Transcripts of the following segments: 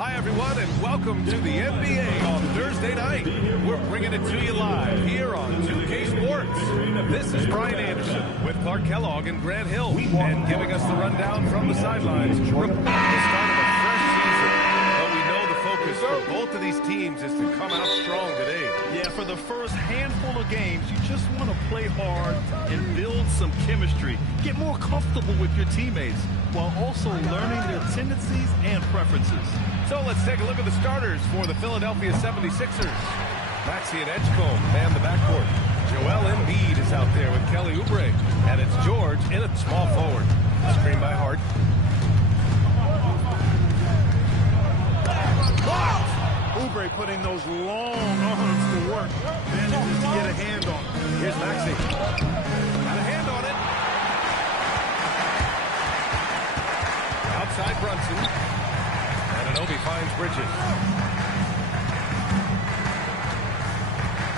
Hi, everyone, and welcome to the NBA on Thursday night. We're bringing it to you live here on 2K Sports. This is Brian Anderson with Clark Kellogg and Grant Hill, and giving us the rundown from the sidelines. Reporting the start of a fresh season, but we know the focus for both of these teams is to come out strong today. Yeah, for the first handful of games, you just want to play hard and build some chemistry. Get more comfortable with your teammates while also learning their tendencies and preferences. So let's take a look at the starters for the Philadelphia 76ers. Maxey and Edgecombe man the backcourt. Joel Embiid is out there with Kelly Oubre. And it's George in at small forward. Screen by Hart. Oubre putting those long arms to work. Manages to get a hand on it. Here's Maxey. Got a hand on it. Outside Brunson. Anunoby finds Bridges.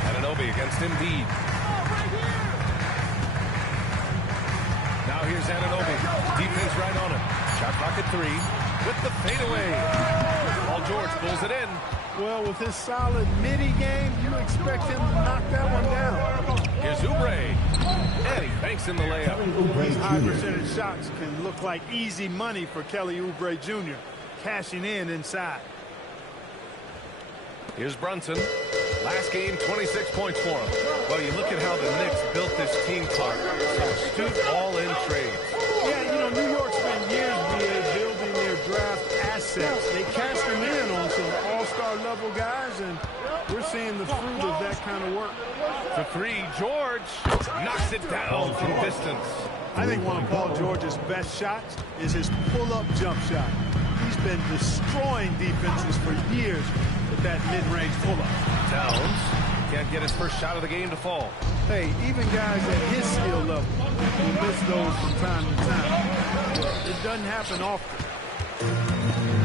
Anunoby against Embiid. Now here's Anunoby. Defense right on him. Shot clock at 3 with the fadeaway. Paul George pulls it in. Well, with his solid midi game, you expect him to knock that one down. Here's Oubre. And he banks in the layup. These high percentage shots can look like easy money for Kelly Oubre Jr. Cashing in inside. Here's Brunson. Last game, 26 points for him. Well, you look at how the Knicks built this team, Clark. Some astute all-in trades. Yeah, you know, New York spent years building their draft assets. They cashed them in on some all-star level guys, and we're seeing the fruit of that kind of work. For 3, George knocks it down from distance. I think one of Paul George's best shots is his pull-up jump shot. He's been destroying defenses for years with that mid-range pull-up. Towns can't get his first shot of the game to fall. Hey, even guys at his skill level will miss those from time to time. It doesn't happen often.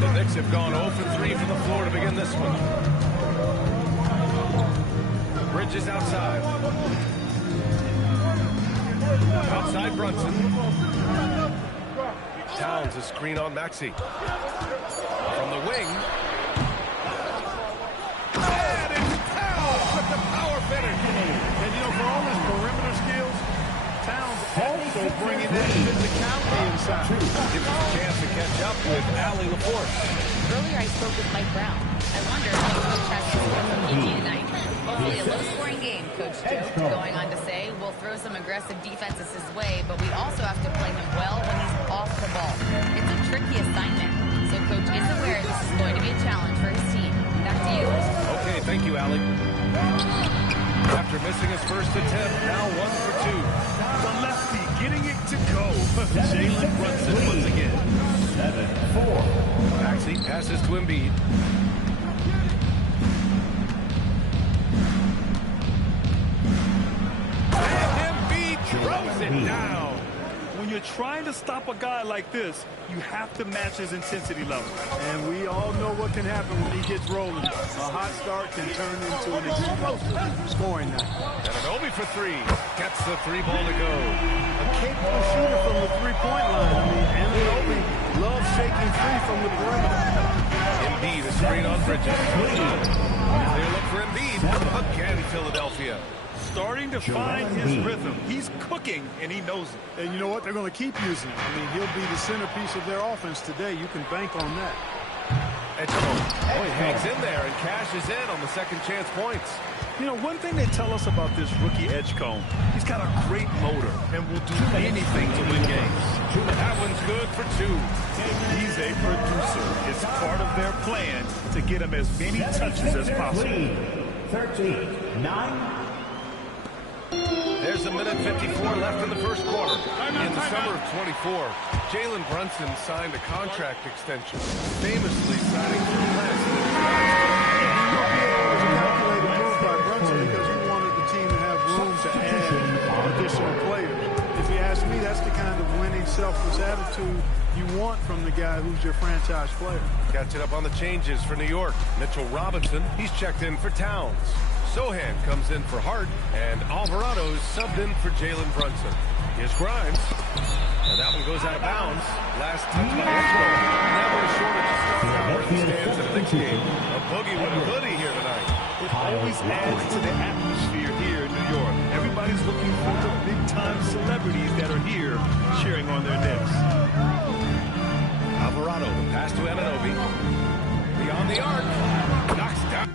The Knicks have gone 0 for 3 from the floor to begin this one. Bridges outside. Outside Brunson. Towns a screen on Maxey. From the wing. And it's Towns with the power finish. And you know, for all his perimeter skills, Towns also bringing that physicality inside. Gives us a chance to catch up with Allie LaForce. Earlier I spoke with Mike Brown. I wonder how Coach has to score from Indy tonight. Hopefully a low-scoring game, Coach joked, going on to say, we'll throw some aggressive defenses his way, but we also have to play him well when he's off the ball. It's a tricky assignment, so Coach is aware this is going to be a challenge for his team. Back to you. Okay, thank you, Allie. After missing his first attempt, now 1 for 2. The lefty getting it to go. Jalen Brunson once again. 7-4. Maxey passes to Embiid. Throws it down. When you're trying to stop a guy like this, you have to match his intensity level. And we all know what can happen when he gets rolling. A hot start can turn into an explosive scoring night. Anunoby for 3. Gets the 3 ball to go. A capable shooter from the three-point line. I mean, Anunoby loves shaking free from the perimeter. Embiid a screen on Bridges. Clear look for Embiid. Again, Philadelphia. Starting to find his rhythm. He's cooking, and he knows it. And you know what? They're going to keep using it. I mean, he'll be the centerpiece of their offense today. You can bank on that. Edgecombe. Oh, he hangs in there and cashes in on the second chance points. You know, one thing they tell us about this rookie Edgecombe, he's got a great motor and will do anything to win games. That one's good for 2. He's a producer. It's part of their plan to get him as many touches as possible. 13-9. There's a minute 54 left in the first quarter. In the summer of 24, Jalen Brunson signed a contract extension, famously signing for less than his It was a calculated move by Brunson because he wanted the team to have room to add additional players. If you ask me, that's the kind of winning, selfless attitude you want from the guy who's your franchise player. Catching up on the changes for New York. Mitchell Robinson, he's checked in for Towns. Sohan comes in for Hart, and Alvarado's subbed in for Jalen Brunson. Here's Grimes, and that one goes out of bounds. Last touch by Edgecombe. Never a shortage of star power. He stands at Celtics game. A boogie with a hoodie here tonight. It always adds to the atmosphere here in New York. Everybody's looking for the big-time celebrities that are here cheering on their Knicks. Alvarado, the pass to Anunoby. Beyond the arc. Knocks down.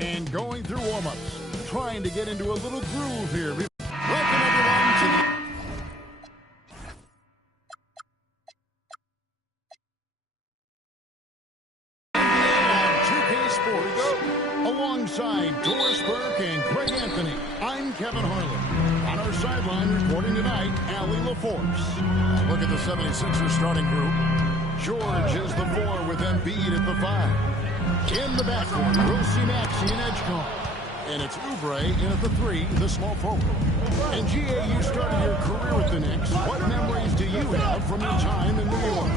And going through warm-ups, trying to get into a little groove here. Welcome everyone to the 2K Sports. Alongside Doris Burke and Craig Anthony, I'm Kevin Harlan. On our sideline reporting tonight, Allie LaForce. Look at the 76ers starting group. George is the 4 with Embiid at the 5. In the backcourt, we'll see Maxey and Edgecombe. And it's Oubre in at the 3, the small forward. And GA, you started your career with the Knicks. What memories do you have from your time in New York?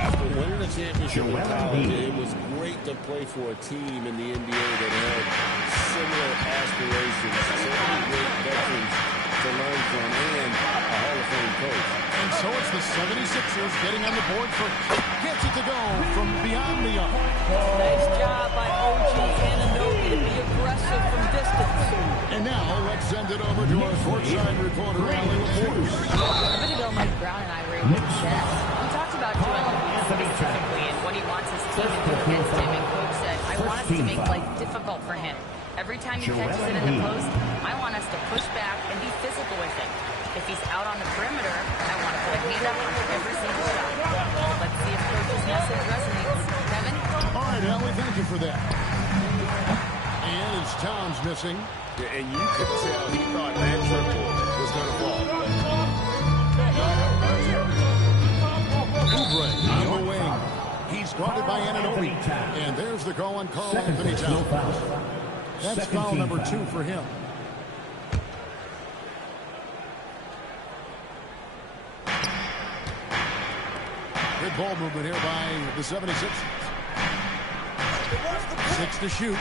After winning a championship in college, it was great to play for a team in the NBA that had similar aspirations, so many great veterans to learn from, and a Hall of Fame coach. And so it's the 76ers getting on the board first. Gets it to go from beyond the arc. Nice job by OG Anunoby to be aggressive from distance. And now let's send it over to our courtside reporter, Allie LaForce. A bit ago, Mike Brown and I were able to chat. We talked about Joel Embiid specifically and what he wants his team to do against him. And Coach said, I want us to make life difficult for him. Every time he catches it in the post, I want us to push back and be physical with him. If he's out on the perimeter, I want to put a hand up on every single shot. Let's see if Coach's message resonates. Kevin? All right, Allie, thank you for that. And it's Towns missing. Yeah, and you could tell he thought that triple was going to fall. Oubre on the wing. He's guarded by Anunoby. And there's the call on Karl Anthony Towns. That's foul number 2 for him. Good ball movement here by the 76ers. 6 to shoot.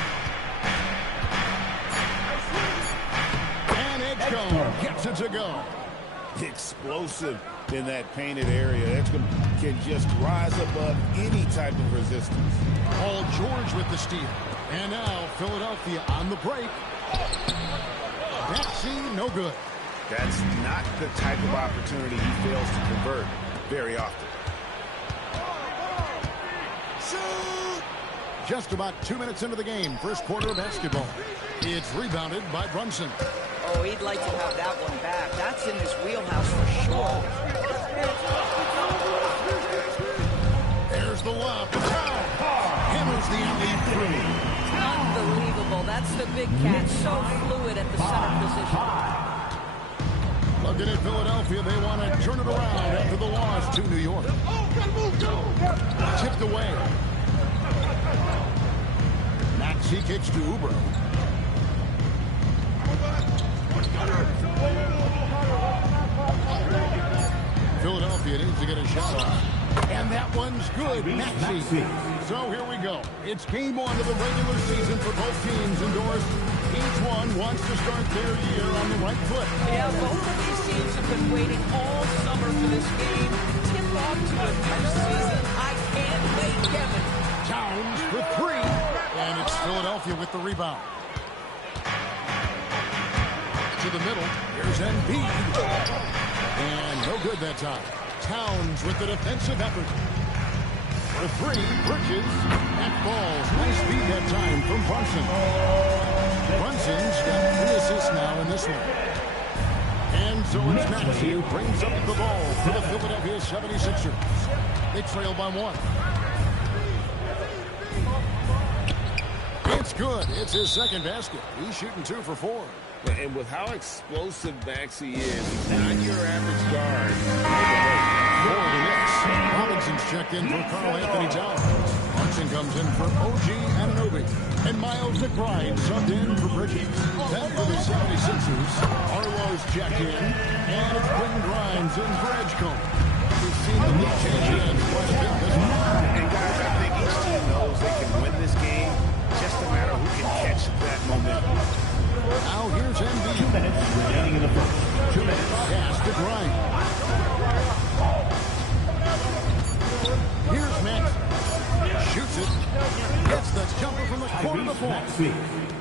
And Edgecombe gets it to go. Explosive in that painted area. Edgecombe can just rise above any type of resistance. Paul George with the steal. And now Philadelphia on the break. Maxey, no good. That's not the type of opportunity he fails to convert very often. Shoot! Just about 2 minutes into the game, first quarter of basketball. It's rebounded by Brunson. Oh, he'd like to have that one back. That's in his wheelhouse for sure. There's the lob. Hammers the alley three. Unbelievable. That's the big cat. So fluid at the center position. Looking at Philadelphia, they want to turn it around after the loss to New York. Tipped away. Maxey kicks to Oubre. Philadelphia needs to get a shot off. And that one's good, Maxey. So here we go. It's game 1 of the regular season for both teams indoors. Each one wants to start their year on the right foot. Yeah, both of these teams have been waiting all summer for this game. Tip off to a new season. I can't wait, Kevin. Towns for 3. And it's Philadelphia with the rebound. To the middle. Here's Embiid. And no good that time. Towns with the defensive effort. For 3, Bridges. That falls. Nice feed that time from Brunson. Brunson's got 3 assists now in this one. And so it's Maxey who brings up the ball for the Philadelphia 76ers. They trail by 1. It's good. It's his second basket. He's shooting 2 for 4. And with how explosive Maxey is, he's not your average guard. For the Knicks, Robinson's checked in for Karl Anthony Towns. Brunson comes in for OG Anunoby. And Miles McBride subbed in for Bridges. Then for the 76ers, Arlo's checked in. And it's Quentin Grimes in for Edgecombe. We've seen the lead change in quite a bit this month. And guys, I think each team knows they can win this game. Just a matter who can catch that momentum. Now here's Embiid. 2 minutes remaining in the first. 2 minutes. Pass to Grimes. Here's Max. Shoots it. Gets the jumper from the corner to the ball.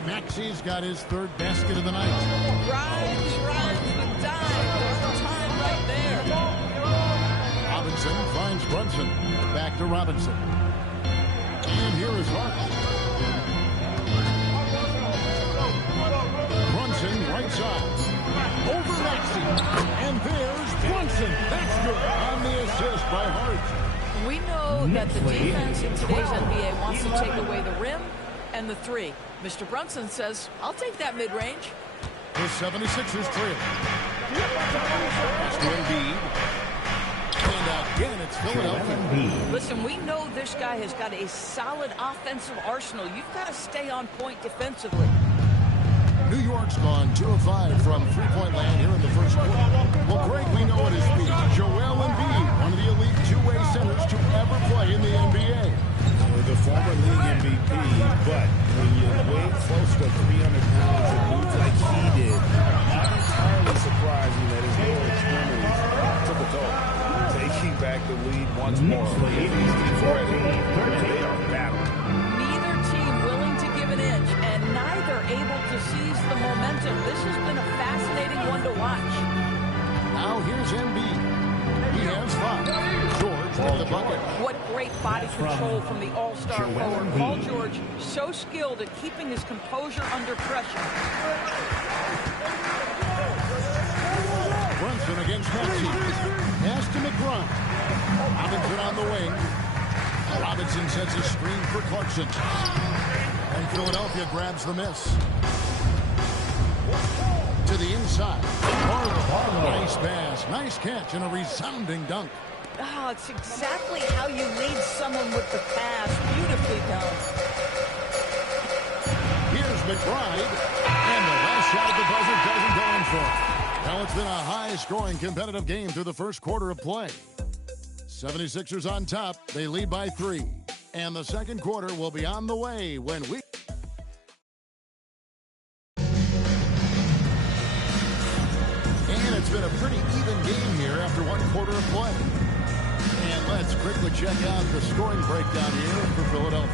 Maxey's got his 3rd basket of the night. Grimes with dime. There's the time right there. Robinson finds Brunson. Back to Robinson. And here is Hart. right side. Over Maxey. And there's Brunson. That's good on the assist by Hart. We know that the defense in today's NBA wants to take away the rim and the three. Mr. Brunson says, I'll take that mid-range. The 76ers trail. That's to Embiid. And again, it's Philadelphia. Listen, we know this guy has got a solid offensive arsenal. You've got to stay on point defensively. New York's gone 2 of 5 from three-point land here in the first quarter. Well, Greg, we know at his feet, Joel Embiid, one of the elite two-way centers to ever play in the NBA. The former league MVP, but when you weigh close to 300 pounds and moves like he did, not entirely surprising that his lower extremities took a toll. Taking back the lead once more. These teams ready, and they are battling. Neither team willing to give an inch, and neither able to seize the momentum. This has been a fascinating one to watch. Now here's Embiid. He has 5. George with the bucket. What great body control from the all-star forward. Paul George, so skilled at keeping his composure under pressure. Brunson against Maxey. Pass to McGrun. Robinson on the wing. Robinson sets a screen for Clarkson. And Philadelphia grabs the miss. To the inside. Barlow. Nice pass. Nice catch and a resounding dunk. Oh, it's exactly how you lead someone with the pass. Beautifully done. Here's McBride. And the last shot at the buzzer doesn't go in for it. Now it's been a high-scoring competitive game through the first quarter of play. 76ers on top. They lead by 3. And the second quarter will be on the way when we... And it's been a pretty even game here after one quarter of play. And let's quickly check out the scoring breakdown here for Philadelphia.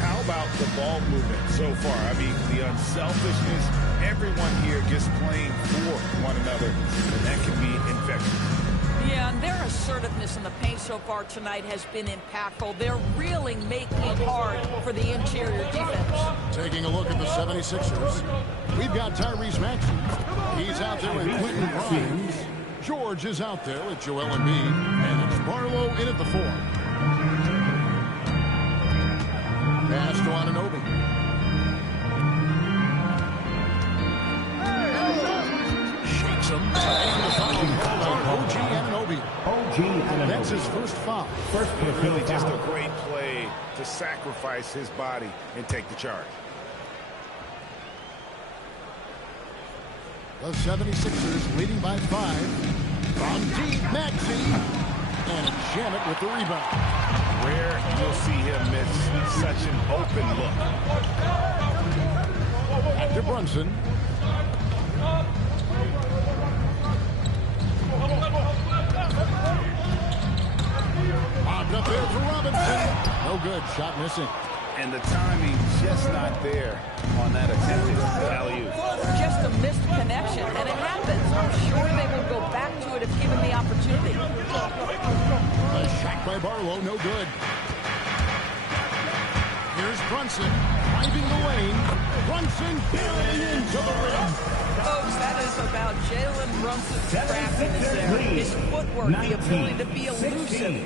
How about the ball movement so far? I mean, the unselfishness, everyone here just playing for one another, and that can be infectious. Yeah, and their assertiveness in the paint so far tonight has been impactful. They're really making it hard for the interior defense. Taking a look at the 76ers, we've got Tyrese Maxey. He's out there with Quentin Grimes. George is out there with Joel Embiid, and it's Barlow in at the 4. Pass to Anunoby. Shakes him. And the foul. OG Anunoby. That's his first foul. Really just a great play to sacrifice his body and take the charge. The 76ers leading by 5. From deep, Maxey. And Janet with the rebound. Rare you'll see him miss such an open look. Back to Brunson. Bobbed up there for Robinson. No good. Shot missing. And the timing just not there on that attempted alley-oop. Just a missed connection, and it happens. I'm sure they will go back to it if given the opportunity. A shot by Barlow, no good. Here's Brunson, driving the lane. Brunson barreling into the rim. Folks, that is about Jalen Brunson's craftiness there. His footwork, the ability to be elusive.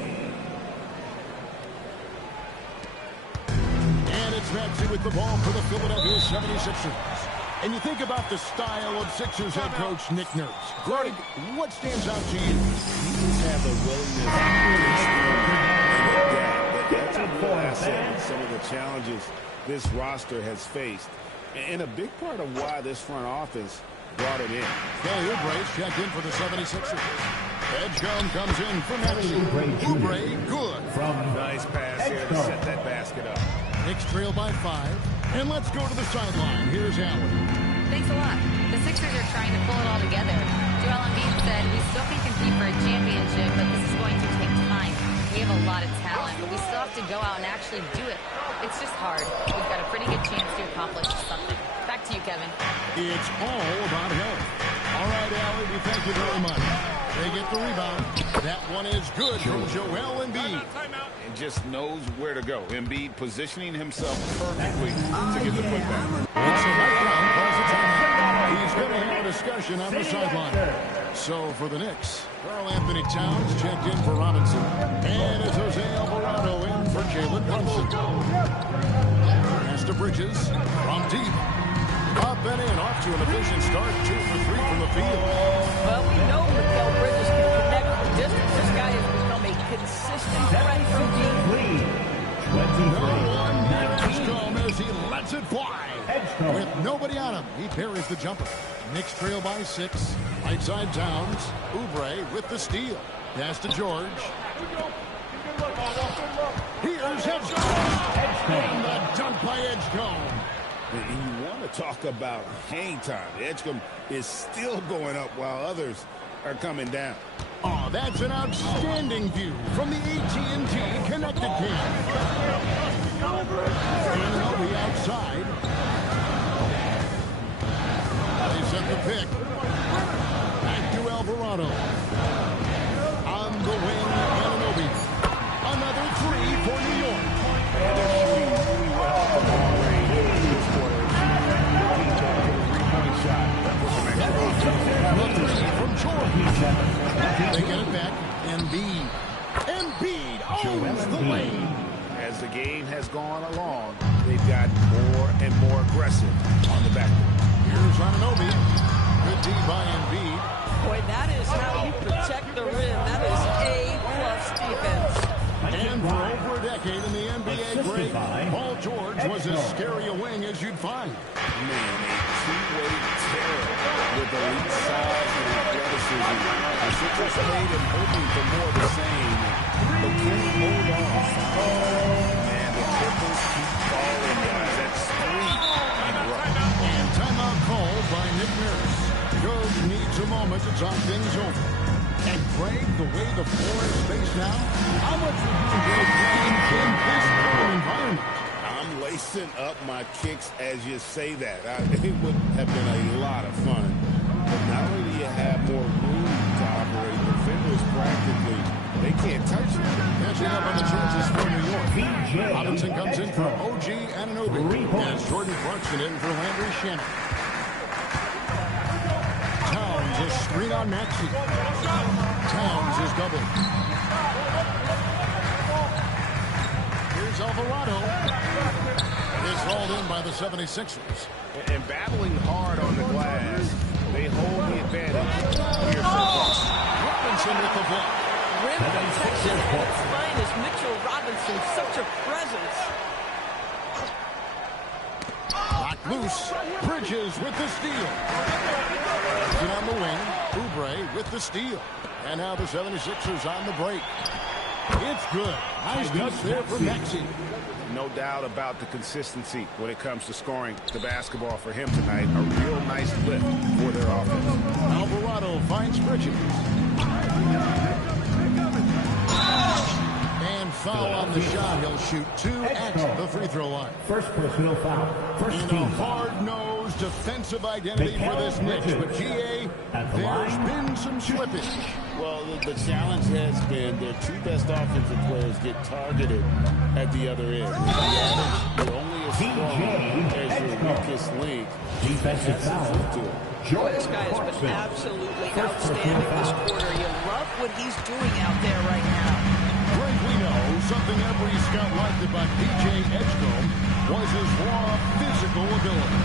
Maxey with the ball for the Philadelphia 76ers. And you think about the style of Sixers head coach Nick Nurse. Greg, what stands out to you? He just has a willingness to that's a real asset in some of the challenges this roster has faced. And a big part of why this front office brought it in. Kelly Oubre's checked in for the 76ers. Edgecombe comes in for Maxey. Oubre, good. Nice pass here to set that basket up. Knicks trail by 5. And let's go to the sideline. Here's Allen. Thanks a lot. The Sixers are trying to pull it all together. Joel Embiid said we still can compete for a championship, but this is going to take time. We have a lot of talent, but we still have to go out and actually do it. It's just hard. We've got a pretty good chance to accomplish something. Back to you, Kevin. It's all about health. All right, Allie, we thank you very much. They get the rebound. That one is good from Joel Embiid. And just knows where to go. Embiid positioning himself perfectly to get the putback. It's a right round, calls a timeout. He's going to have a discussion on the sideline. So for the Knicks, Karl Anthony Towns checked in for Robinson. And it's Jose Alvarado in for Jalen Brunson. Pass to Bridges from deep. Up and in, off to an efficient start. 2 for 3 from the field. Well, we know Mikal Bridges can connect from distance. This guy has become a consistent threat from deep. Edgecombe as he lets it fly. With nobody on him, he parries the jumper. Knicks trail by 6. Right side Towns. Oubre with the steal. Pass to George. Here's Edgecombe. And the dunk by Edgecombe. And you want to talk about hang time. Edgecombe is still going up while others are coming down. Oh, that's an outstanding view from the AT&T Connected Cam. And the outside. They set the pick. Back to Alvarado. On the wing, Anunoby. Another 3 for New York. And they're shooting really well from long range this quarter. Looking to hit a 3-point shot. The 3 from Jordan. They get it back. Embiid owns the lane. As the game has gone along, they've gotten more and more aggressive on the back. Here's Anunoby. Good D by Embiid. Boy, that is how you protect the rim. That is A-plus defense. And for over a decade in the NBA great, Paul George was as scary a wing as you'd find. Man, a two-way terror with elite size and athleticism. The Sixers played him hoping for more of the same, but can he hold on? Man, the triples keep falling, guys. That's 3 in a row. And timeout called by Nick Nurse. Coach needs a moment to talk things over. And Greg, the way the floor is spaced now, how much would you enjoy playing in this kind of environment? I'm lacing up my kicks as you say that. It would have been a lot of fun. But not only do you have more room to operate, defenders practically, they can't touch you. Catching up on the chances for New York. Robinson comes in for OG Anunoby. And Jordan Clarkson in for Landry Shannon. Towns is screen on Maxey. Towns is doubled. Here's Alvarado. It's hauled in by the 76ers. And battling hard on the glass, they hold the advantage here so far. Robinson with the block. Rim protection at its finest. Mitchell Robinson, such a presence. Locked loose. Bridges with the steal. And on the wing, Oubre with the steal. And now the 76ers on the break. It's good. Nice touch there for Maxey. No doubt about the consistency when it comes to scoring the basketball for him tonight. A real nice lift for their offense. Alvarado finds Bridges. And foul on the shot. He'll shoot 2 at the free throw line. First personal foul. First And team a foul. hard-nosed defensive identity for this Knicks. But GA, there's been some slippage. Well, the challenge has been their 2 best offensive players get targeted at the other end. They're only as strong as your weakest link. Defensive foul. Boy, this guy has been absolutely outstanding this quarter. You love what he's doing out there right now. Greg, we know something every scout liked about PJ Edgecombe was his raw physical ability.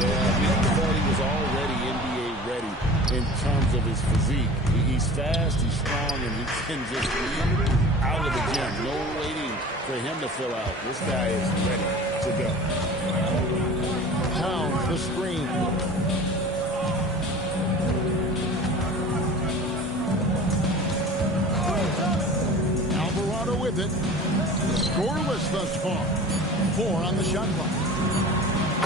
Yeah, I thought he was already NBA ready in terms of his physique. He's fast, he's strong, and he can just leave out of the gym. No waiting for him to fill out. This guy is ready to go. Towns the screen. Alvarado with it. Scoreless thus far. 4 on the shot clock.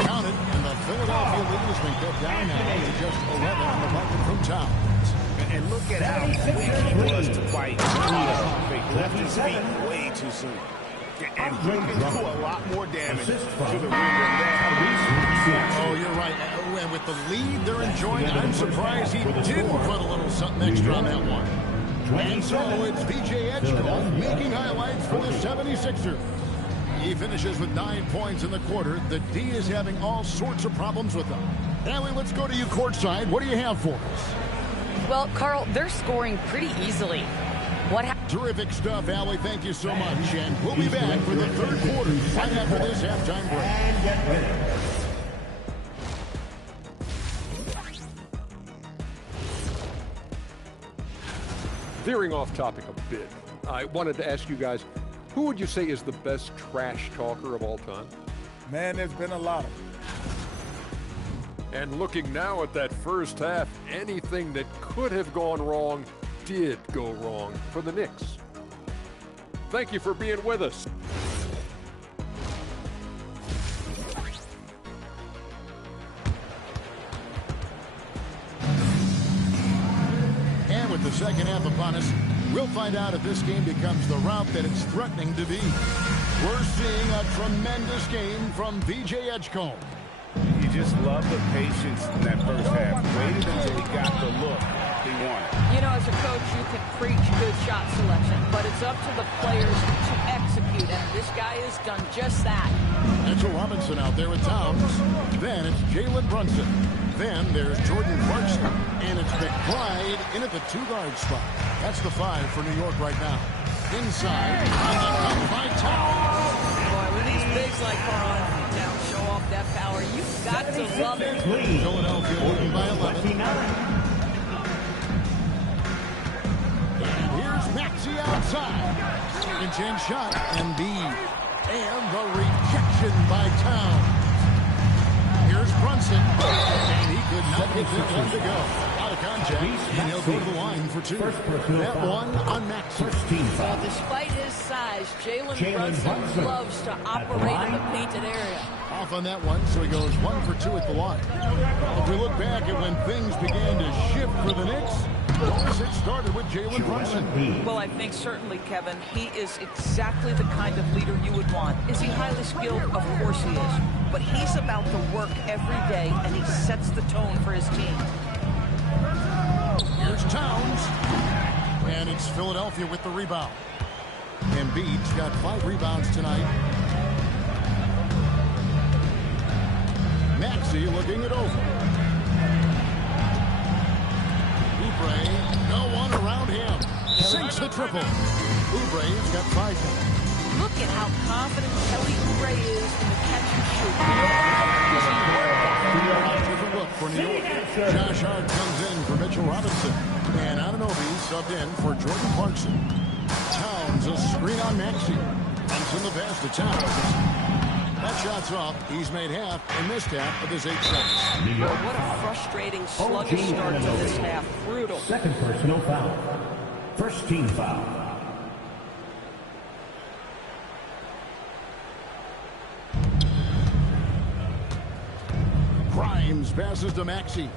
Count it, and the Philadelphia lead has been cut down now to just 11 on the bucket from Towns. And look at how quick he was to fight. They left his feet way too soon. And he can do a lot more damage to the rim than that. Oh, you're right. And with the lead they're enjoying, I'm surprised he didn't put a little something extra on that one. And so it's PJ Edgecombe making highlights for the 76ers. He finishes with 9 points in the quarter. The D is having all sorts of problems with them. Allie, let's go to you courtside. What do you have for us? Well, Carl, they're scoring pretty easily. Terrific stuff, Allie. Thank you so much. And we'll be back for the third quarter right after this halftime break. And get ready. Veering off topic a bit, I wanted to ask you guys, who would you say is the best trash talker of all time? Man, there's been a lot of them. And looking now at that first half, anything that could have gone wrong did go wrong for the Knicks. Thank you for being with us. And with the second half upon us, we'll find out if this game becomes the route that it's threatening to be. We're seeing a tremendous game from VJ Edgecombe. You just love the patience in that first half. Waited until he got the look he wanted. You know, as a coach, you can preach good shot selection, but it's up to the players to execute, and this guy has done just that. Mitchell Robinson out there with Towns. Then it's Jalen Brunson. Then there's Jordan Clarkson. And it's McBride in at the 2-guard spot. That's the 5 for New York right now. Inside, on the by Towns. Boy, with these bigs like Carl down show off that power, you've got to love it. Philadelphia leading by 11. And here's Maxey outside. Second chance shot. Embiid. And the rejection by Towns. Here's Brunson. And he could not get this one to go. Out of contact. And he'll go to the line for 2. That one on Maxey. Well, despite his size, Jalen Brunson loves to operate in the painted area. Off on that one, so he goes 1 for 2 at the line. If we look back at when things began to shift for the Knicks, it started with Jalen Brunson. Well, I think certainly, Kevin, he is exactly the kind of leader you would want. Is he highly skilled? Of course he is. But he's about the work every day, and he sets the tone for his team. Here's Towns. And it's Philadelphia with the rebound. Embiid's got 5 rebounds tonight. Maxey looking it over. Oubre, no one around him. Sinks the triple. Oubre's got 5 now. Look at how confident Kelly Oubre is in the catch and shoot. Different look for New York. Josh Hart comes in for Mitchell Robinson. And Anunoby subbed in for Jordan Clarkson. Towns a screen on Maxey. Comes in the pass to Towns. That shot's off. He's made half and missed half of his 8 shots. Well, what a frustrating, sluggish start to this half. Brutal. Second personal foul. First team foul. Grimes passes to Maxey.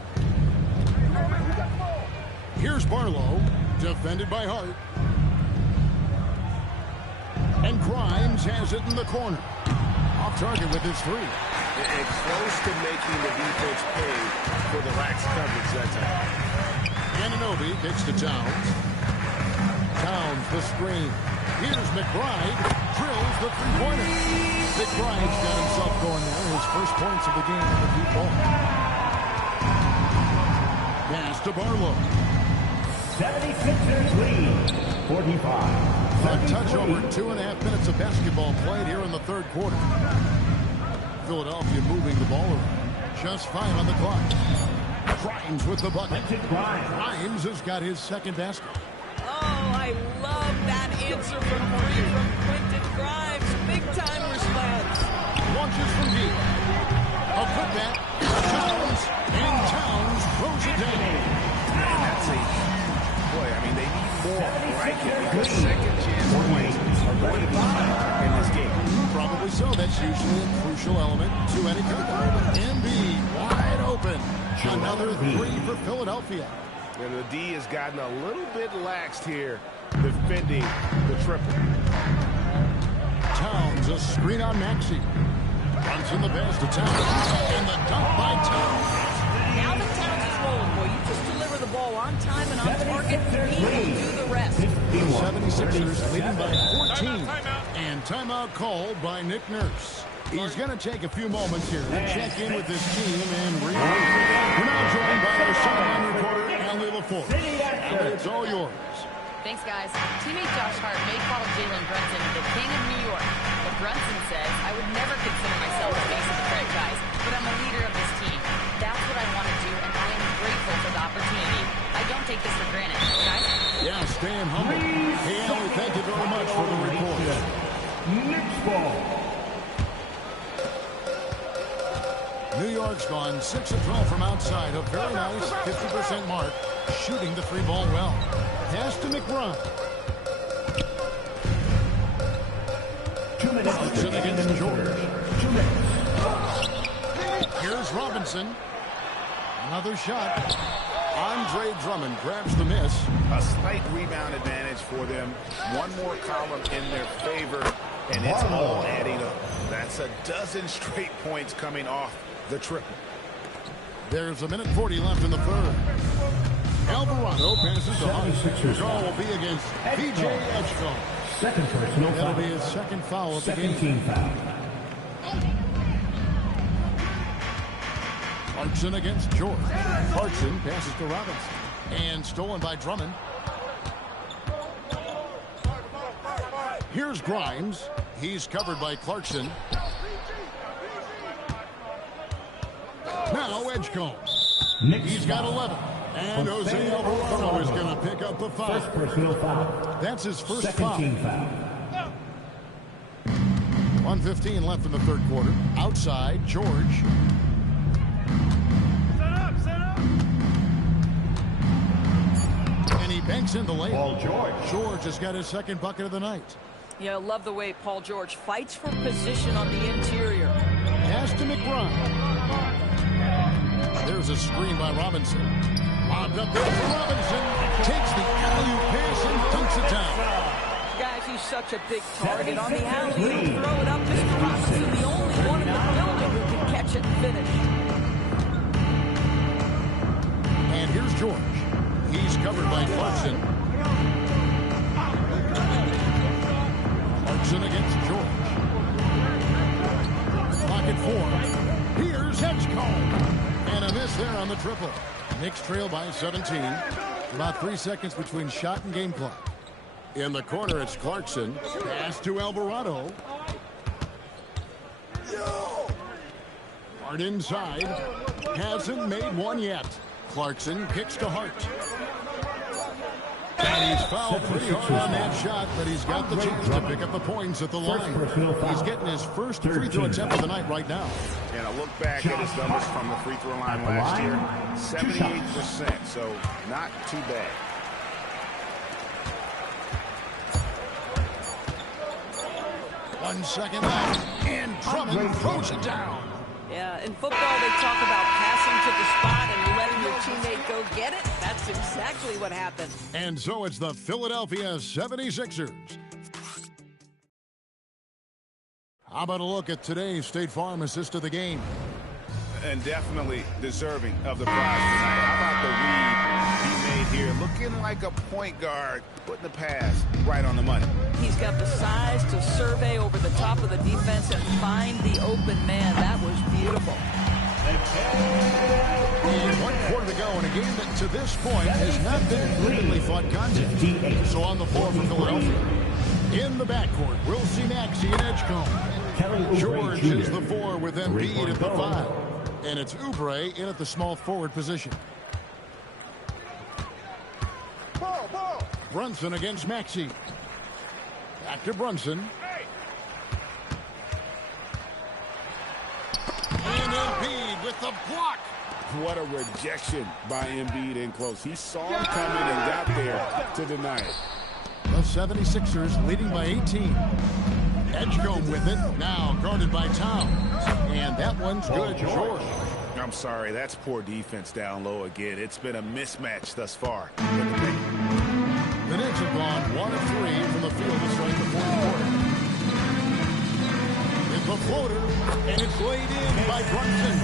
Here's Barlow, defended by Hart. And Grimes has it in the corner. Off target with his 3. And close to making the defense pay for the lax coverage that time. Anunoby kicks to Towns. Towns the screen. Here's McBride. Drills the 3-pointer. McBride's got himself going there. His first points of the game on the deep ball. Pass to Barlow. 76ers lead. 45. A touch over 2.5 minutes of basketball played here in the third quarter. Philadelphia moving the ball around. Just 5 on the clock. Grimes with the bucket. Grimes has got his second basket. Oh, I love that answer from Quentin Grimes. Big time response. Launches from deep. A putback. Towns. And Towns throws it down. Man, that's a... Boy, I mean, they need more right here because second chance points are going to be key in this game. Probably so. That's usually a crucial element to any comeback. Embiid wide open. Another 3 for Philadelphia. And the D has gotten a little bit laxed here defending the triple. Towns a screen on Maxey. Runs in the pass to Towns. And the dunk by Towns. Now that Towns is rolling, boy, you just deliver the ball on time and on target. He will do the rest. The 76ers leading by 14. And And timeout called by Nick Nurse. He's going to take a few moments here to check in with his team and regroup. We're now joined by our sideline reporter, Allie LaForce. Allie, it's all yours. Thanks, guys. Teammate Josh Hart may call Jalen Brunson the king of New York. But Brunson says, I would never consider myself the face of the franchise, but I'm a leader of this team. That's what I want to do, and I am grateful for the opportunity. I don't take this for granted, guys. Yeah, staying humble. Hey, Allie, thank you very much for the report. Next ball. New York's gone 6 of 12 from outside. A very nice 50% mark. Shooting the three ball well. Pass to McBride. 2 minutes. Robinson against George. 2 minutes. Here's Robinson. Another shot. Andre Drummond grabs the miss. A slight rebound advantage for them. One more column in their favor, and it's all adding up. That's a dozen straight points coming off the triple. There's 1:40 left in the third. Alvarado passes to Hunt. The call will be against PJ Edgecombe. Second personal That'll foul. be his second foul of the game. 17 foul. Clarkson against George. Clarkson passes to Robinson. And stolen by Drummond. Here's Grimes. He's covered by Clarkson. Now Edgecombe. He's got 11. And Jose Alvarado is going to pick up the foul. First personal foul. That's his first Second team foul. 1:15 left in the third quarter. Outside, George. And he banks in the lane. Paul George. George has got his second bucket of the night. Yeah, I love the way Paul George fights for position on the interior. Pass to McBride. There's a screen by Robinson. Lobbed up there for Robinson. Takes the alley-oop pass and dunks it down. Guys, he's such a big target on the alley. Throw it up, Mr. Robinson, the only one in the building who can catch it and finish. And here's George. He's covered by Clarkson. Clarkson against George. Pocket 4. Here's Edgecombe. And a miss there on the triple. Knicks trail by 17. About 3 seconds between shot and game clock. In the corner, it's Clarkson. Pass to Alvarado. Hart inside. Hasn't made one yet. Clarkson kicks to Hart. And he's fouled pretty hard on that shot, but he's got the chance to pick up the points at the line. He's getting his first free throw attempt of the night right now. And I look back at his numbers from the free throw line last year, 78%, so not too bad. One second left, and Drummond throws it down. Yeah, in football they talk about passing to the spot and letting your teammate go get it. That's exactly what happened. And so it's the Philadelphia 76ers. How about a look at today's State Farm assist of the game? And definitely deserving of the prize tonight. How about the read he made here? Looking like a point guard, putting the pass right on the money. He's got the size to survey over the top of the defense and find the open man. That was beautiful. And 1 quarter to go in a game that to this point has not been clearly fought contest. So on the floor for Philadelphia. In the backcourt, we'll see Maxey and Edgecombe. George is the 4 with Embiid at the 5. And it's Oubre in at the small forward position. Brunson against Maxey. Back to Brunson. And Embiid with the block. What a rejection by Embiid in close. He saw him coming and got there to deny it. The 76ers leading by 18. Edgecombe with it, now guarded by Towns. And that one's good, George. I'm sorry, that's poor defense down low again. It's been a mismatch thus far in the paint. The Knicks have gone 1 of 3 from the field to start the fourth quarter. It's a floater, and it's laid in by Brunson.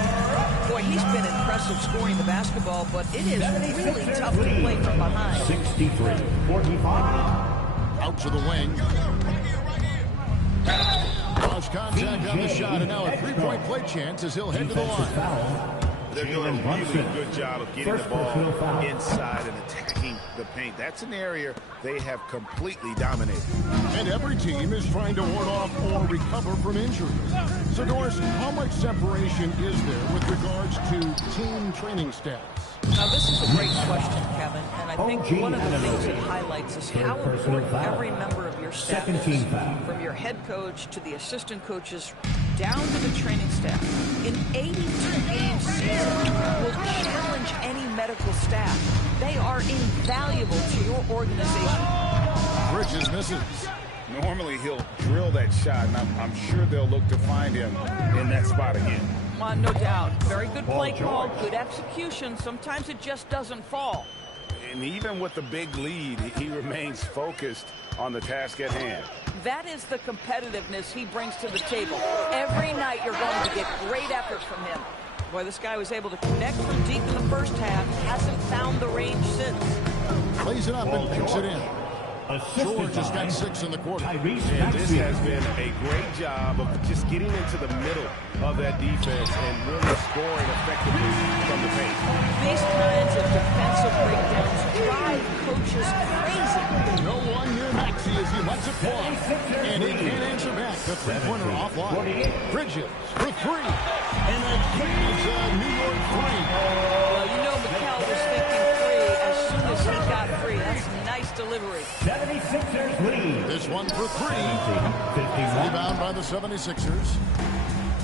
Boy, he's been impressive scoring the basketball, but it is really tough to play from behind. 63-45. Out to the wing. Lost contact on the shot, and now a three-point play chance as he'll head to the line. They're doing a really good job of getting the ball inside and attacking the paint. That's an area they have completely dominated. And every team is trying to ward off or recover from injury. So, Doris, how much separation is there with regards to team training status? Now, this is a great question, Kevin, and I think one of the things it highlights is how important every member of your staff is, from your head coach to the assistant coaches down to the training staff. An 82-game season will challenge any medical staff. They are invaluable to your organization. Bridges misses. Normally, he'll drill that shot, and I'm sure they'll look to find him in that spot again. No doubt. Very good play call, good execution. Sometimes it just doesn't fall. And even with the big lead, he remains focused on the task at hand. That is the competitiveness he brings to the table. Every night you're going to get great effort from him. Boy, this guy was able to connect from deep in the first half. Hasn't found the range since. Plays it up and picks it in. George has got 6 in the quarter. And this has been a great job of just getting into the middle of that defense and really scoring effectively from the paint. These kinds of defensive breakdowns drive coaches crazy. No one near Maxey as he lets it fly. And he can't answer back. The three-pointer offline. Bridges for 3. And it's a New York 3. Well, you know Mikel was thinking 3 as soon as he got free. That's a nice delivery. 76ers lead. This one for 3. Rebound by the 76ers.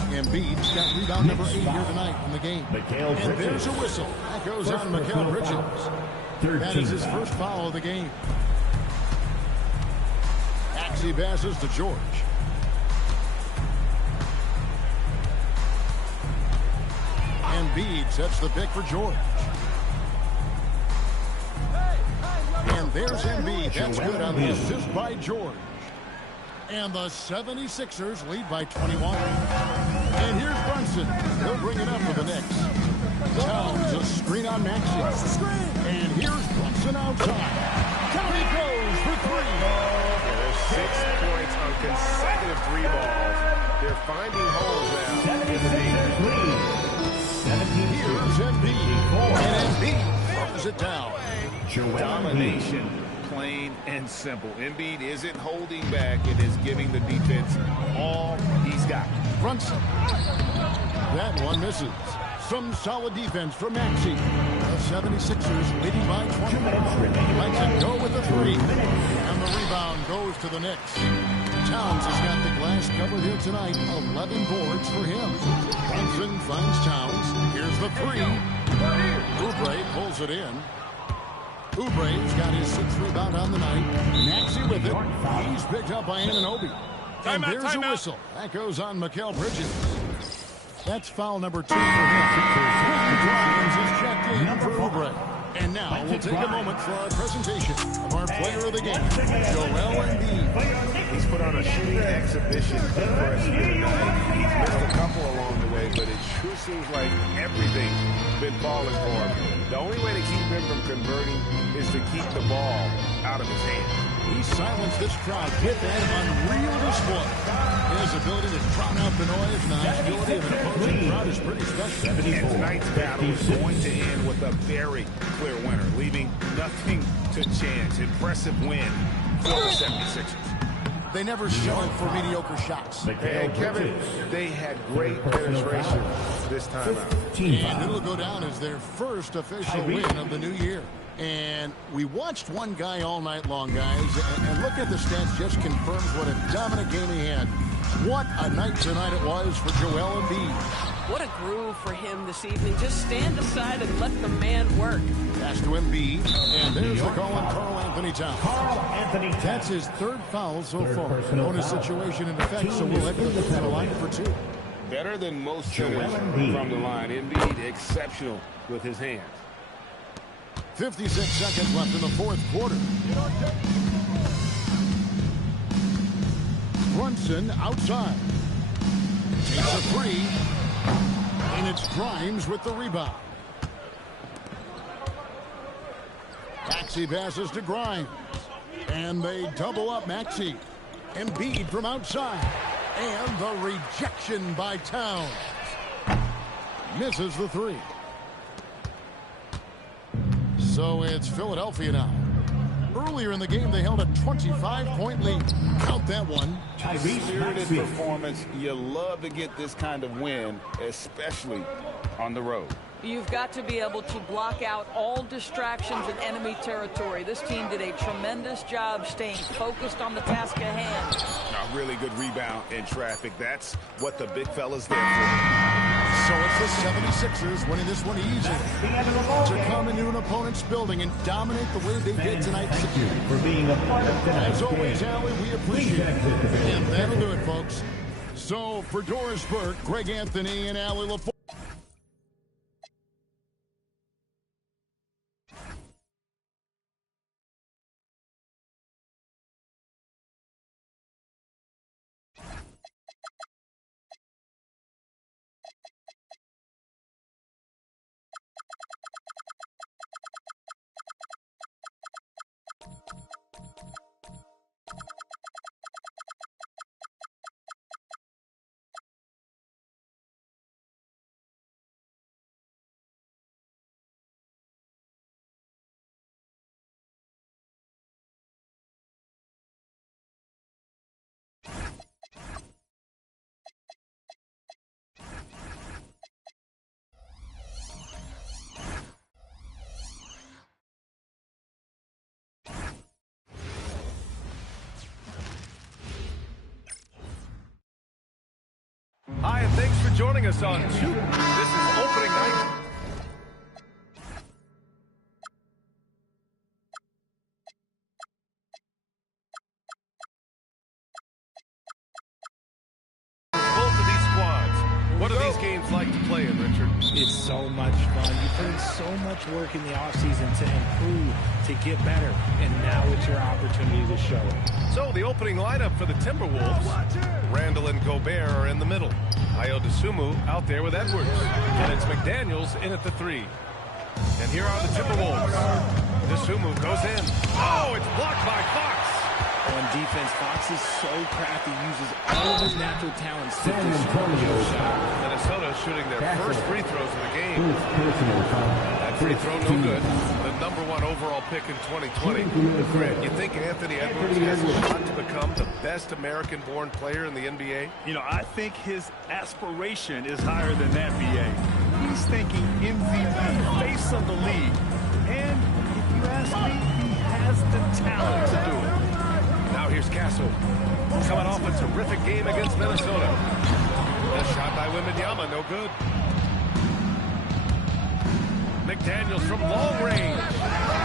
Embiid's got rebound number 8 here tonight in the game. And there's a whistle. That goes on Mikal Bridges. That is his first foul of the game. Maxey passes to George. Embiid sets the pick for George. And there's Embiid. That's good on the assist by George. And the 76ers lead by 21. And here's Brunson. He'll bring it up for the Knicks. Towns a screen on Maxey. And here's Brunson outside. Down he goes for 3. There's 6 points on consecutive 3 balls. They're finding holes now in the lead. Here's Embiid. And Embiid throws it down. Domination, plain and simple. Embiid isn't holding back and is giving the defense all he's got. Brunson. That one misses. Some solid defense from Maxey. The 76ers leading by 20. Likes it go with the 3. And the rebound goes to the Knicks. Towns has got the glass covered here tonight. 11 boards for him. Brunson finds Towns. Here's the 3. Oubre pulls it in. Oubre's got his 6th rebound on the night. Maxey with it. He's picked up by Anunoby. And there's a whistle. That goes on Mikal Bridges. That's foul number 2 for him. Grimes is checked in for Oubre. And now we'll take a moment for our presentation of our player of the game, Joel Embiid. He's put on a shooting exhibition for us here tonight. He's missed a couple along the way, but it sure seems like everything's been falling for him. The only way to keep him from converting is to keep the ball out of his hand. He silenced this crowd with an unreal display. His ability to drown out the noise and the hostility of an opposing crowd is pretty special. And tonight's battle is going to end with a very clear winner, leaving nothing to chance. Impressive win for the 76ers. They never settled for mediocre shots. And Kevin, they had great penetration this time out. And it'll go down as their first official win of the new year. And we watched one guy all night long, guys, and look at the stats, just confirms what a dominant game he had. What a night tonight it was for Joel Embiid. What a groove for him this evening. Just stand aside and let the man work. Pass to Embiid, and there's the call on Karl Anthony Towns. That's his 3rd foul so far. Bonus situation in effect, so we'll head to the line for 2. Better than most shooters from the line. Embiid exceptional with his hands. 56 seconds left in the 4th quarter. Brunson outside. Takes a 3. And it's Grimes with the rebound. Maxey passes to Grimes. And they double up Maxey. Embiid from outside. And the rejection by Towns. Misses the three. So it's Philadelphia now. Earlier in the game, they held a 25-point lead. Count that one. Spirited performance. You love to get this kind of win, especially on the road. You've got to be able to block out all distractions in enemy territory. This team did a tremendous job staying focused on the task at hand. A really good rebound in traffic. That's what the big fella's there for. So it's the 76ers winning this one easily. To come into an opponent's building and dominate the way they did tonight. Thank you for being a part of tonight's As always, game. Allie, we appreciate it. And that'll do it, folks. So for Doris Burke, Greg Anthony, and Allie LaForce. Hi, and thanks for joining us on 2. This is opening night. Both of these squads. What are these games like to play in, Richard? It's so much fun. You put in so much work in the offseason to improve, to get better, and now it's your opportunity to show it. So the opening lineup for the Timberwolves. Randall and Gobert are in the middle. Ayo Dosunmu out there with Edwards. And it's McDaniels in at the 3. And here are the Timberwolves. Dosunmu goes in. Oh, it's blocked by Fox. On defense, Fox is so crafty, uses all of his natural talents to Minnesota shooting their first free throws of the game. That free throw no good. The #1 overall pick in 2020. Grant, you think Anthony Edwards has a shot to become the best American-born player in the NBA? You know, I think his aspiration is higher than the NBA. He's thinking MVP, face of the league. And if you ask me, he has the talent to do it. Now here's Castle, coming off a terrific game against Minnesota. A shot by Wembanyama, no good. McDaniels from long range,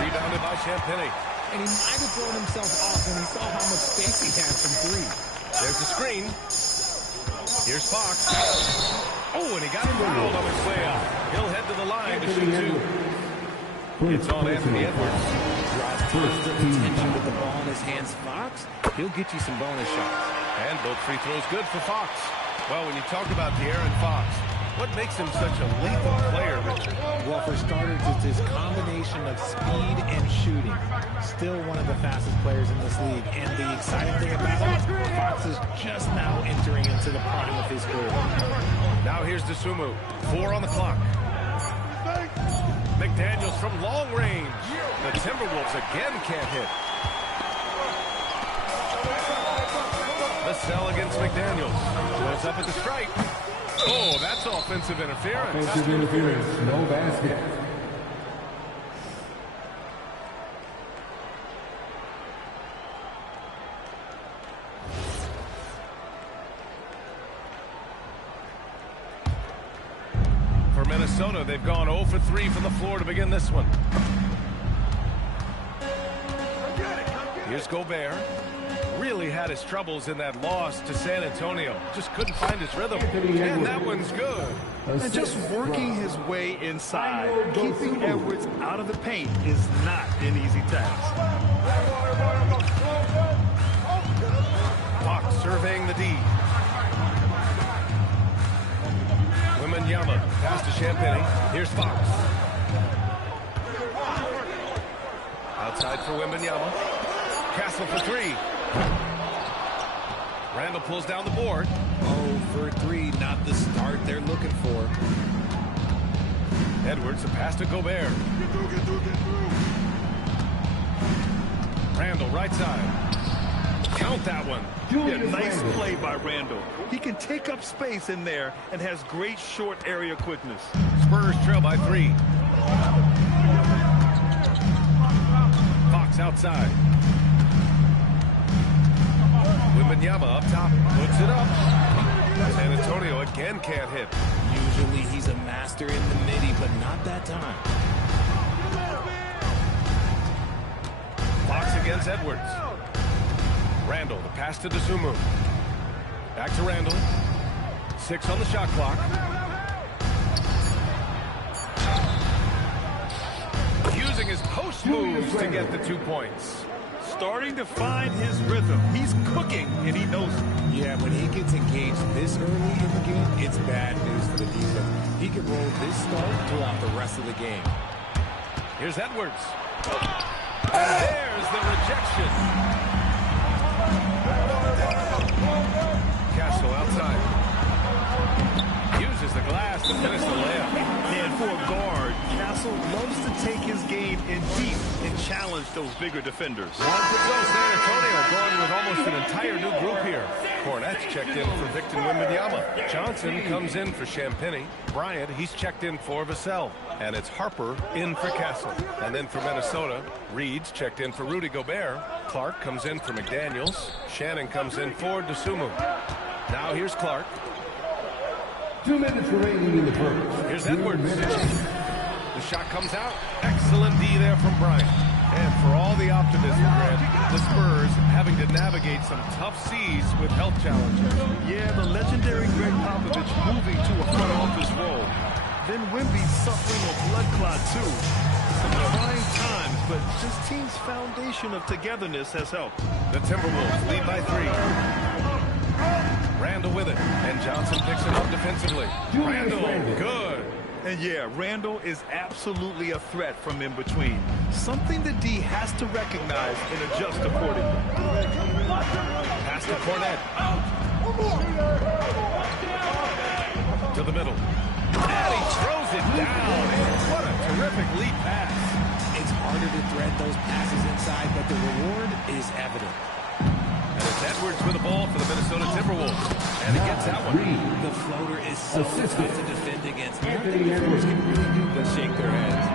rebounded by Champagnie. And he might have thrown himself off when he saw how much space he had from 3. There's the screen. Here's Fox. Oh, and he got fouled on his way out. He'll head to the line to shoot 2. It's on Anthony Edwards. Draws tons of attention with the ball in his hands. Fox, he'll get you some bonus shots. And both free throws good for Fox. Well, when you talk about De'Aaron Fox, what makes him such a lethal player, Richard? Well, for starters, it's his combination of speed and shooting. Still one of the fastest players in this league. And the exciting thing about it, Fox is just now entering into the prime of his career. Now here's Dosunmu. 4 on the clock. McDaniels from long range. The Timberwolves again can't hit. The sell against McDaniels. Goes up at the stripe. Oh, that's offensive interference. Offensive interference, no basket. For Minnesota, they've gone 0 for 3 from the floor to begin this one. Here's Gobert. Really had his troubles in that loss to San Antonio. Just couldn't find his rhythm. And that one's good. And just working his way inside, keeping Edwards out of the paint is not an easy task. Fox surveying the D. Wembanyama pass to Champagnie. Here's Fox. Outside for Wembanyama. Castle for 3. Randall pulls down the board. 0 for 3, not the start they're looking for. Edwards, a pass to Gobert. Randall, right side. Count that one. Yeah, nice play by Randall. He can take up space in there and has great short area quickness. Spurs trail by 3. Fox outside. Wembanyama up top. Puts it up. San Antonio again can't hit. Usually he's a master in the midi, but not that time. Fox against Edwards. Randall, the pass to Dosunmu. Back to Randall. 6 on the shot clock. Using his post moves to get the 2 points. Starting to find his rhythm. He's cooking, and he knows it. Yeah, when he gets engaged this early in the game, it's bad news for the defense. He can roll this start throughout the rest of the game. Here's Edwards. And there's the rejection. Castle outside. Uses the glass to finish the layup. And for a guard, Castle loves to take his game in deep and challenge those bigger defenders. 1 to go. San Antonio going with almost an entire new group here. Cornett's checked in for Victor Wembanyama. Johnson comes in for Champagny. Bryant, he's checked in for Vassell. And it's Harper in for Castle. And then for Minnesota, Reed's checked in for Rudy Gobert. Clark comes in for McDaniels. Shannon comes in for Dosunmu. Now here's Clark. 2 minutes remaining in the first. Here's Edwards. The shot comes out. Excellent D there from Bryant. And for all the optimism, Grant, the Spurs having to navigate some tough seas with health challenges. Yeah, the legendary Greg Popovich moving to a front office role. Then Wemby suffering a blood clot too. Some trying times, but this team's foundation of togetherness has helped. The Timberwolves lead by 3. Randall with it, and Johnson picks it up defensively. Randall, good. And yeah, Randall is absolutely a threat from in between. Something the D has to recognize and adjust accordingly. Pass to Cornette. To the middle. And he throws it down. What a terrific lead pass. It's harder to thread those passes inside, but the reward is evident. And it's Edwards with the ball for the Minnesota Timberwolves. And he gets that one. The floater is so tough to defend against. Nothing Edwards can really do but shake their heads.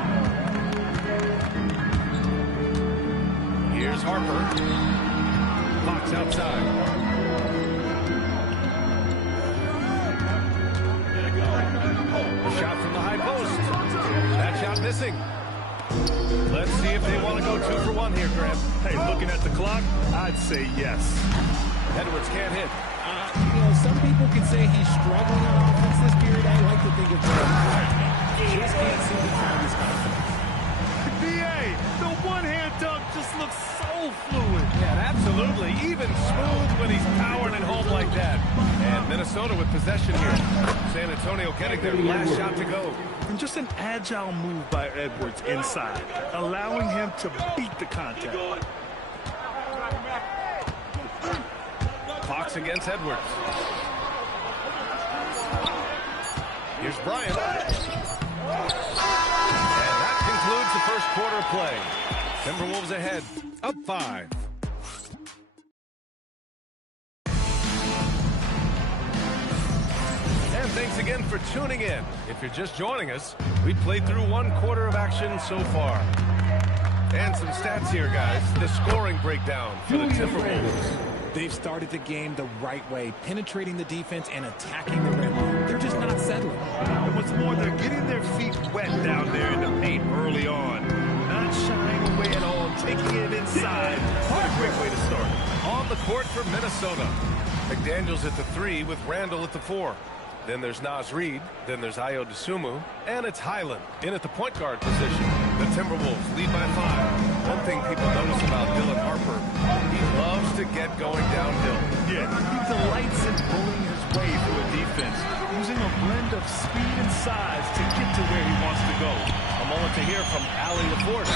Here's Harper. Fox outside. A shot from the high post. That shot missing. Let's see if they want to go 2 for 1 here, Grant. Hey, looking at the clock, I'd say yes. Edwards can't hit. Some people can say he's struggling on offense this period. I like to think of him. Just can't seem to find his confidence. BA, the one-hand dunk just looks so fluid. Yeah, absolutely. Even smooth when he's powering it home like that. And Minnesota with possession here. San Antonio getting their last shot to go. And just an agile move by Edwards inside, allowing him to beat the contact. Fox against Edwards. Here's Bryant. And that concludes the first quarter of play. Timberwolves ahead, up 5. And thanks again for tuning in. If you're just joining us, we played through 1 quarter of action so far. And some stats here, guys. The scoring breakdown for the Timberwolves. They've started the game the right way, penetrating the defense and attacking the rim. They're just not settling. And what's more, they're getting their feet wet down there in the paint early on. Not shying away at all, taking it inside. What a great way to start. On the court for Minnesota. McDaniels at the 3 with Randall at the 4. Then there's Naz Reid. Then there's Ayo Dosunmu. And it's Highland in at the point guard position. The Timberwolves lead by 5. One thing people notice about Dylan Harper, he loves to get going downhill. Yeah, he delights in pulling his way through a defense, using a blend of speed and size to get to where he wants to go. A moment to hear from Allie LaForce.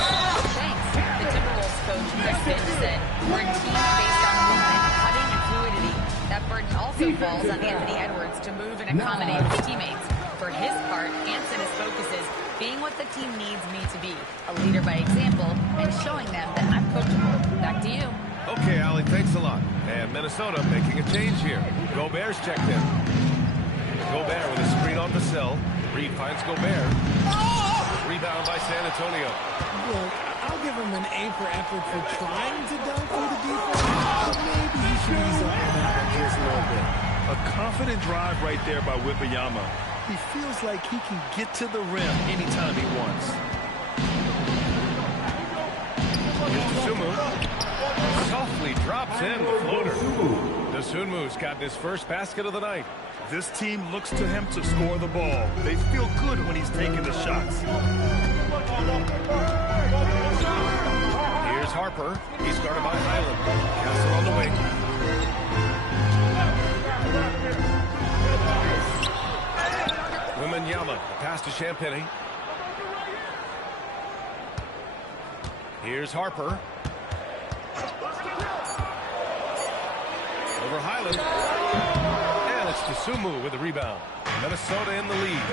Thanks. The Timberwolves coach Chris Finch said, we're a team based on movement, cutting, and fluidity. That burden also falls on Anthony Edwards to move and accommodate his teammates. For his part, Anthony's focus is being what the team needs me to be, a leader by example, and showing them that I'm coachable. Back to you. Okay, Allie, thanks a lot. And Minnesota making a change here. Gobert's checked in. Gobert with a screen on Vassell. Reed finds Gobert. Rebound by San Antonio. Look, I'll give him an A for effort for trying to dunk through the defense, but maybe he should ease up on that one just a little bit. A confident drive right there by Wembanyama. He feels like he can get to the rim anytime he wants. Dosunmu softly drops in the floater. Dosunmu's got his first basket of the night. This team looks to him to score the ball. They feel good when he's taking the shots. Here's Harper. He's guarded by Highland. Castle on the wing. Wembanyama, pass to Champagny. Here's Harper. Over Highland. And it's Dosunmu with the rebound. Minnesota in the lead.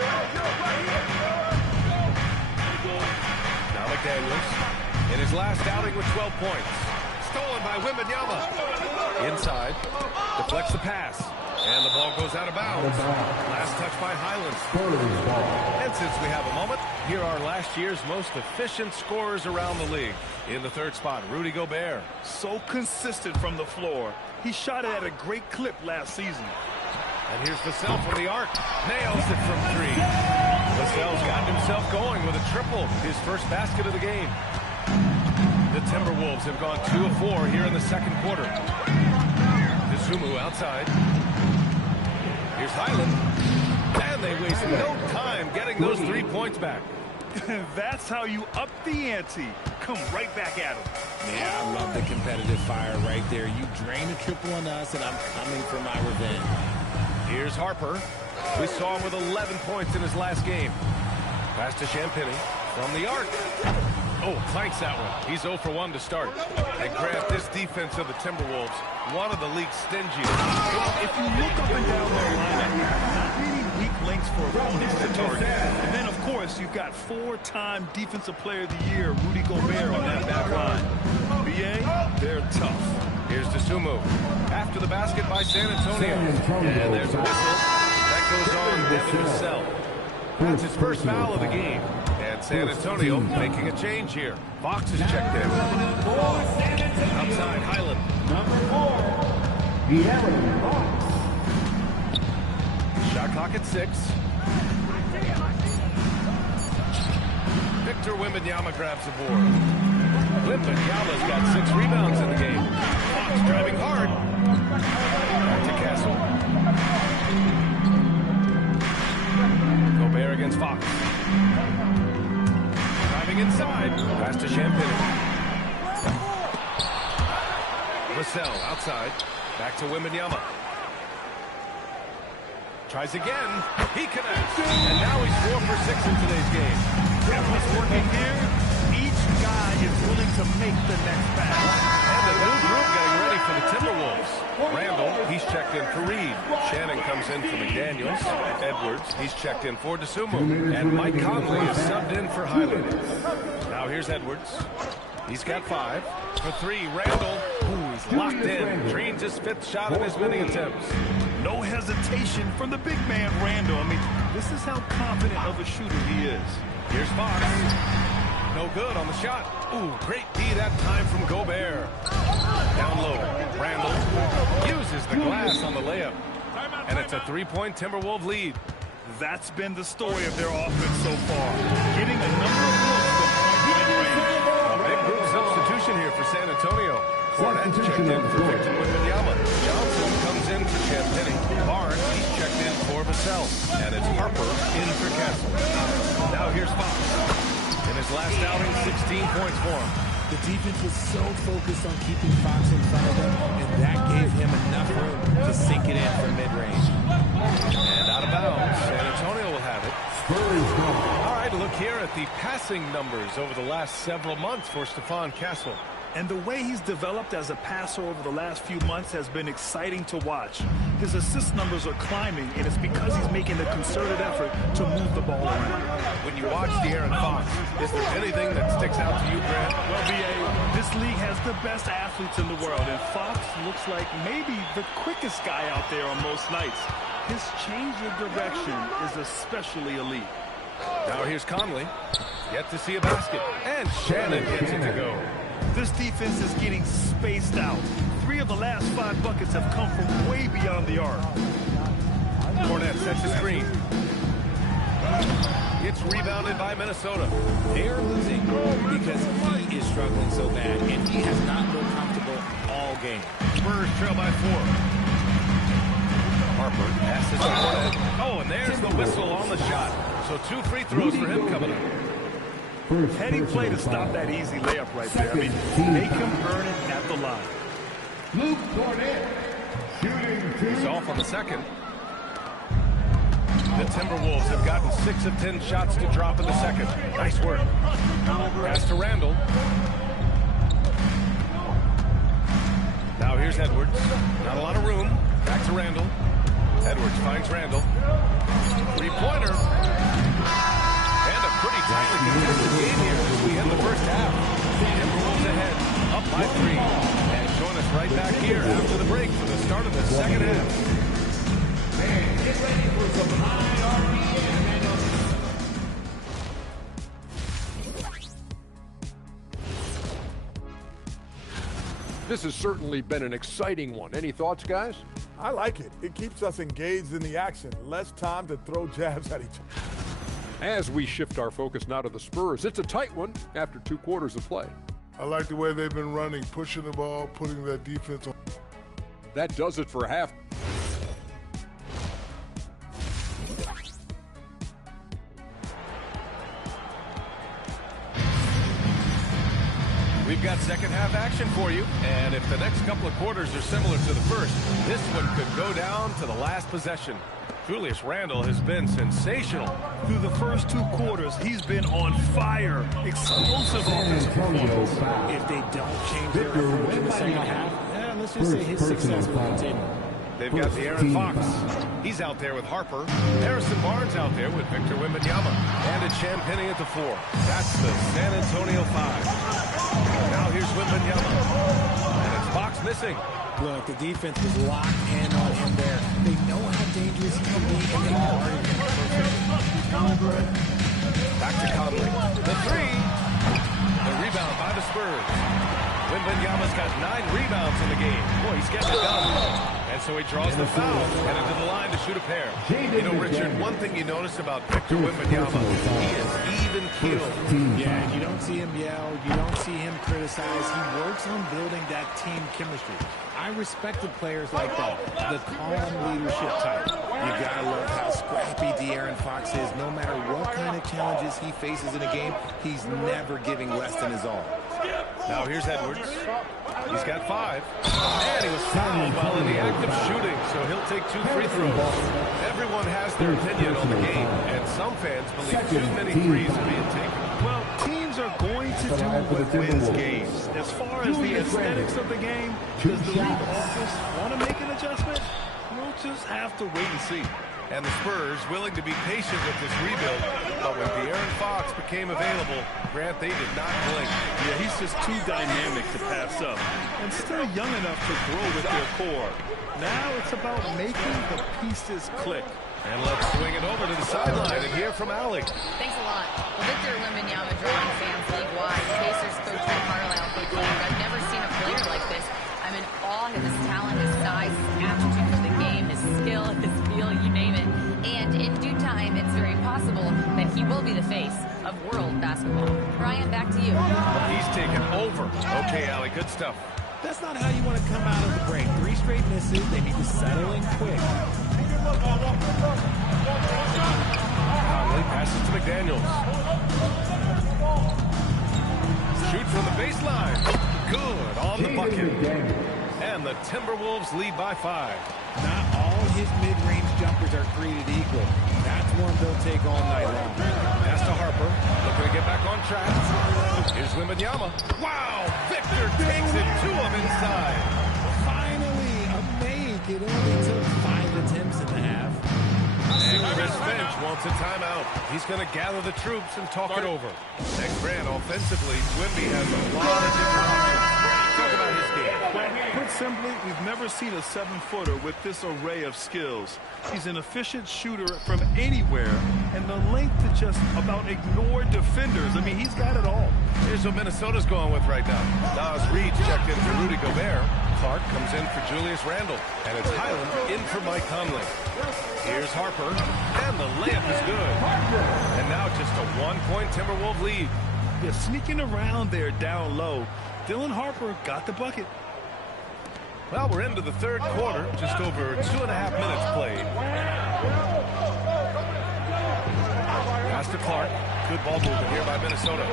Now McDaniels in his last outing with 12 points. Stolen by Wembanyama. Inside. Deflects the pass. And the ball goes out of bounds. Last touch by Highland. And since we have a moment, here are last year's most efficient scorers around the league. In the third spot, Rudy Gobert. So consistent from the floor. He shot it at a great clip last season. And here's Vassell from the arc. Nails it from three. Vassell's gotten himself going with a triple. His first basket of the game. The Timberwolves have gone 2 of 4 here in the second quarter. Dosunmu outside. Here's Highland. And they waste no time getting those 3 points back. That's how you up the ante. Come right back at him. Yeah, I love the competitive fire right there. You drain a triple on us, and I'm coming for my revenge. Here's Harper. We saw him with 11 points in his last game. Pass to Champagny from the arc. Oh, clanks that one. He's 0 for 1 to start. And Grant, this defense of the Timberwolves, one of the league's stingiest. Well, if you look up and down their lineup, not many weak links for opponents to target. And then, of course, you've got 4-time Defensive Player of the Year, Rudy Gobert, on that back line. BA, they're tough. Here's Dosunmu. After the basket by San Antonio. And there's a whistle. That goes on Devin Vassell. That's his first foul of the game. And San Antonio making a change here. Fox is checked in. Outside, Highland. Number 4, De'Aaron Fox. Shot clock at 6. Victor Wembanyama grabs the board. Wembanyama's got 6 rebounds in the game. Fox driving hard. Back to Castle. Gobert against Fox. Driving inside. Pass to Champagny. Vassell outside. Back to Wembanyama. Tries again. He connects. And now he's 4 for 6 in today's game. And what's working here? Each guy is willing to make the next pass. And the new group getting ready for the Timberwolves. Randall, he's checked in for Reed. Shannon comes in for McDaniels. Edwards, he's checked in for Dosunmu. And Mike Conley is subbed in for Highland. Now here's Edwards. He's got 5. For 3, Randall. Ooh, he's locked in. Drains his 5th shot in his many attempts. No hesitation from the big man, Randall. I mean, this is how confident of a shooter he is. Here's Fox. No good on the shot. Ooh, great D that time from Gobert. Down low. Randall uses the glass on the layup. And it's a 3-point Timberwolves lead. That's been the story of their offense so far. Getting a number of looks from point-blank range. A big group substitution here for San Antonio. Fournette checked in for Victor Wembanyama. Johnson comes in for Champagny. Barnes, he's checked in for Vassell. And it's Harper in for Castle. Now here's Fox. In his last outing, 16 points for him. The defense was so focused on keeping Fox in front of them, and that gave him enough room to sink it in from mid-range. And out of bounds, San Antonio will have it. All right, look here at the passing numbers over the last several months for Stephon Castle. And the way he's developed as a passer over the last few months has been exciting to watch. His assist numbers are climbing, and it's because he's making a concerted effort to move the ball around. When you watch De'Aaron Fox, is there anything that sticks out to you, Grant? Well, B.A., this league has the best athletes in the world, and Fox looks like maybe the quickest guy out there on most nights. His change of direction is especially elite. Now here's Conley. Yet to see a basket. And Shannon gets it to go. This defense is getting spaced out. 3 of the last 5 buckets have come from way beyond the arc. Fournette sets a screen. It's rebounded by Minnesota. They're losing because he is struggling so bad, and he has not looked comfortable all game. Spurs trail by 4. Harper passes to Fournette. Oh, and there's the whistle on the shot. So 2 free throws for him coming up. Heady play to stop that easy layup right there. I mean, they can earn it at the line. Luke Fournette, shooting He's off on the second. The Timberwolves have gotten 6 of 10 shots to drop in the second. Nice work. Pass to Randall. Now here's Edwards. Not a lot of room. Back to Randall. Edwards finds Randall. 3-pointer. And a pretty tightly contested game here as we end the first half. Timberwolves ahead, up by 3. And join us right back here after the break for the start of the second half. Man, get ready for some high RPM. This has certainly been an exciting one. Any thoughts, guys? I like it. It keeps us engaged in the action. Less time to throw jabs at each other. As we shift our focus now to the Spurs, it's a tight one after 2 quarters of play. I like the way they've been running, pushing the ball, putting their defense on. That does it for half. We've got second half action for you, and if the next couple of quarters are similar to the first, this one could go down to the last possession. Julius Randle has been sensational. Through the first 2 quarters, he's been on fire. Explosive offensive performance. If they don't change their approach in the second half, let's just say his success will continue. They've got De'Aaron Fox. He's out there with Harper. Harrison Barnes out there with Victor Wembanyama. And it's Champagnie at the 4. That's the San Antonio 5. Now here's Wembanyama. And it's Fox missing. Look, the defense was locked in on him there. They know how dangerous he can be, and they guarded him perfectly. Back to Conley. The 3. The rebound by the Spurs. Wembanyama's got 9 rebounds in the game. Boy, he's getting it done. And so he draws the foul, headed to the line to shoot a pair. You know, Richard, one thing you notice about Victor Wembanyama, he is even-keeled. Yeah, you don't see him yell. You don't see him criticize. He works on building that team chemistry. I respected players like that, the calm leadership type. You gotta love how scrappy De'Aaron Fox is. No matter what kind of challenges he faces in a game, he's never giving less than his all. Now here's Edwards. He's got 5. And he was fouled while in the act of shooting, so he'll take 2 free throws. Everyone has their opinion on the game, and some fans believe too many threes are being taken. Well, teams are going to do what wins games. As far as the aesthetics of the game, does the league office want to make an adjustment? We'll just have to wait and see. And the Spurs willing to be patient with this rebuild, but when De'Aaron Fox became available, Grant, they did not blink. Yeah, he's just too dynamic to pass up, and still young enough to grow with their core. Now it's about making the pieces click. And let's swing it over to the sideline and hear from Allie. Thanks a lot. Well, Victor Wembanyama drawing fans league-wide. Pacers coach Rick Carlisle proclaimed, I've never seen a player like this. I'm in awe of his talent, his size, his aptitude for the game, his skill, his feel, you name it. And in due time, it's very possible that he will be the face of world basketball. Brian, back to you. He's taken over. Okay, Allie, good stuff. That's not how you want to come out of the break. 3 straight misses. They need to settle in quick. Conley passes to McDaniels. Shoot from the baseline. Good on the bucket. And the Timberwolves lead by 5. Not all his mid-range jumpers are created equal. That's one they'll take all night long. Pass to Harper. Looking to get back on track. Here's Wembanyama. Wow! Victor takes it to him inside. Finally, a make. It only took 5 attempts in the half. And Chris Finch wants a timeout. He's going to gather the troops and talk it over. Next, Grant, offensively, Wemby has a lot of different options. Talk about his game. Well, put simply, we've never seen a 7-footer with this array of skills. He's an efficient shooter from anywhere, and the length to just about ignore defenders. I mean, he's got it all. Here's what Minnesota's going with right now. Nas Reed checked in for Rudy Gobert. Clark comes in for Julius Randle. And it's Highland in for Mike Conley. Here's Harper, and the layup is good. And now just a 1-point Timberwolves lead. Yeah, sneaking around there down low. Dylan Harper got the bucket. Well, we're into the third quarter, just over 2.5 minutes played. Pass to Clark. Good ball movement here by Minnesota.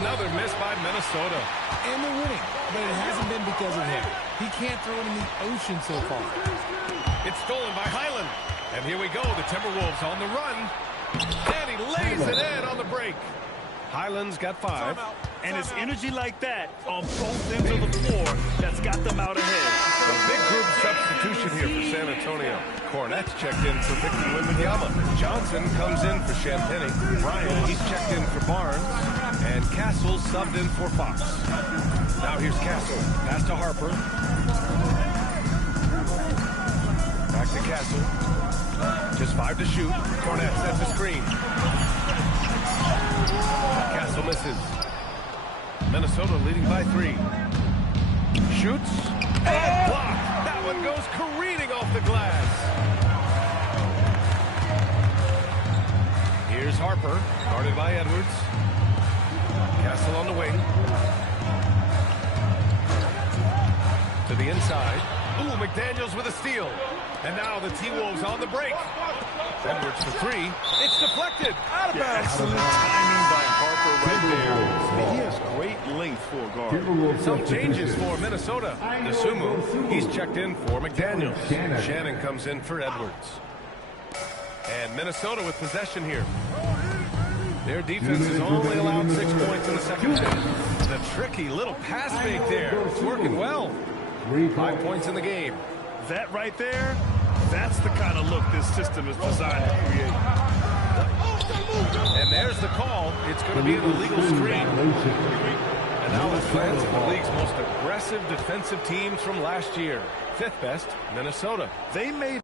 Another miss by Minnesota. And they're winning, but it hasn't been because of him. He can't throw it in the ocean so far. It's stolen by Highland. And here we go, the Timberwolves on the run. And he lays it in on the break. Highland's got 5. And it's energy like that on both ends of the floor that's got them out ahead. A big group substitution here for San Antonio. Cornette's checked in for Victor Wembanyama. Johnson comes in for Champagny. Ryan, he's checked in for Barnes. And Castle subbed in for Fox. Now here's Castle. Pass to Harper. Back to Castle. Just 5 to shoot. Cornette sets a screen. Castle misses. Minnesota leading by 3. Shoots. And blocked. That one goes careening off the glass. Here's Harper. Guarded by Edwards. Castle on the wing. To the inside. Ooh, McDaniels with a steal. And now the T-Wolves on the break. Edwards for 3. It's deflected. Out of bounds. Excellent timing by Harper right there. He has great length for a guard. Some changes for Minnesota. Nasumu, he's checked in for McDaniels. Shannon comes in for Edwards. And Minnesota with possession here. Their defense has only allowed 6 points in the second half. The tricky little pass fake there. It's working well. 5 points in the game. That right there, that's the kind of look this system is designed to create. And there's the call. It's going to be an illegal screen. And now let's glance at the league's most aggressive defensive teams from last year. 5th best, Minnesota. They made